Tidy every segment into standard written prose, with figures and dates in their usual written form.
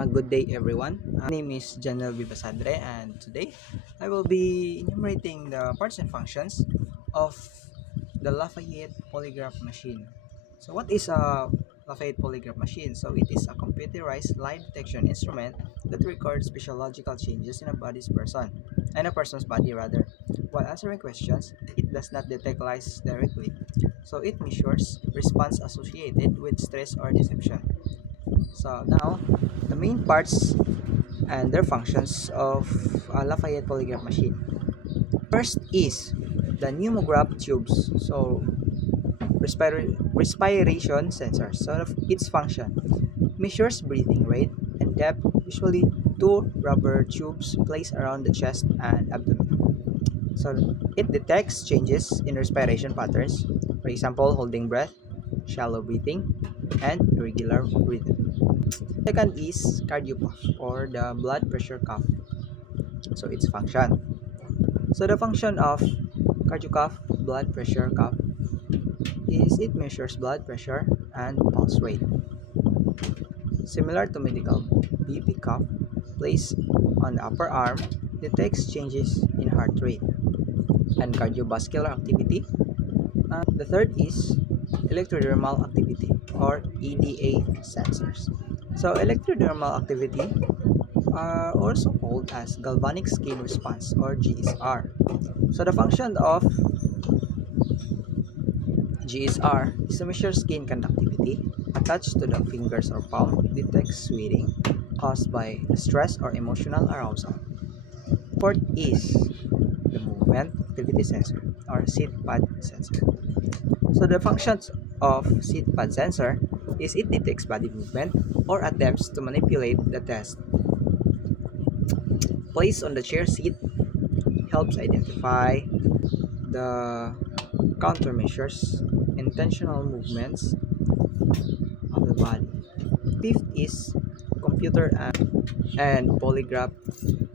Good day everyone. My name is Janel Vivasadre and today I will be enumerating the parts and functions of the Lafayette polygraph machine. So what is a Lafayette polygraph machine? So it is a computerized lie detection instrument that records physiological changes in a person's body rather. While answering questions, it does not detect lies directly. So it measures response associated with stress or deception. So now, the main parts and their functions of a Lafayette polygraph machine. First is the pneumograph tubes. So respiration sensors. So its function measures breathing rate and depth, usually two rubber tubes placed around the chest and abdomen. So it detects changes in respiration patterns, for example, holding breath, shallow breathing, and irregular breathing. Second is cardiopuff or the blood pressure cuff. So its function. So the function of cardiocuff blood pressure cuff is it measures blood pressure and pulse rate. Similar to medical BP cuff, placed on the upper arm, detects changes in heart rate and cardiovascular activity. The third is electrodermal activity or EDA sensors. So electrodermal activity are also called as galvanic skin response or GSR. So the function of GSR is to measure skin conductivity attached to the fingers or palm, detects sweating caused by stress or emotional arousal. Fourth is the movement activity sensor or seat pad sensor. So the functions of seat pad sensor is it detects body movement or attempts to manipulate the test. Placed on the chair seat helps identify the countermeasures, intentional movements of the body. Fifth is computer and polygraph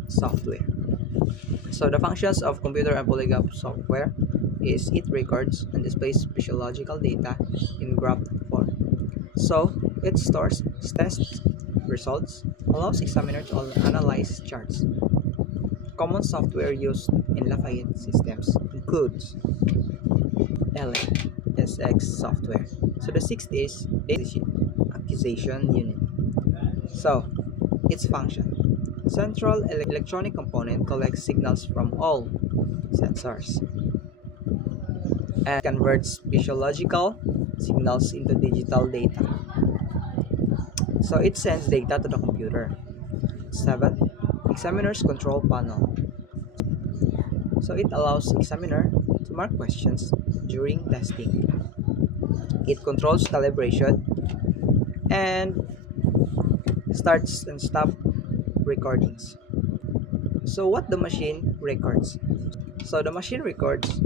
software. So the functions of computer and polygraph software is it records and displays physiological data in graph form. So it stores test results, allows examiner to analyze charts. Common software used in Lafayette systems includes LSX software. So the sixth is data acquisition unit. So its function. Central electronic component collects signals from all sensors and converts physiological signals into digital data. So it sends data to the computer. 7. Examiner's control panel. So it allows examiner to mark questions during testing. It controls calibration and starts and stop recordings. So what the machine records? So the machine records,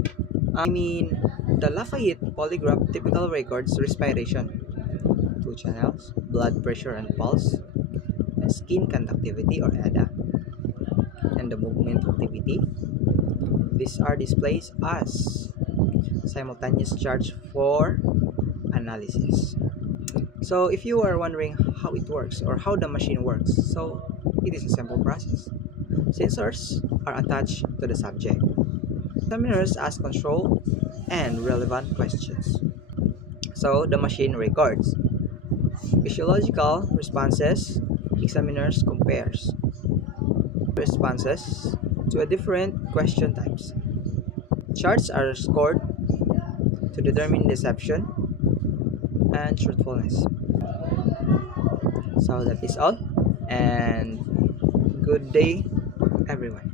the Lafayette polygraph typical records respiration, two channels, blood pressure and pulse, and skin conductivity or EDA, and the movement activity. These are displayed as simultaneous charts for analysis. So if you are wondering how it works or how the machine works, so it is a simple process. Sensors are attached to the subject. Examiners ask control and relevant questions. So the machine records. Physiological responses, examiners compares responses to a different question types. Charts are scored to determine deception and truthfulness. So that is all and good day everyone.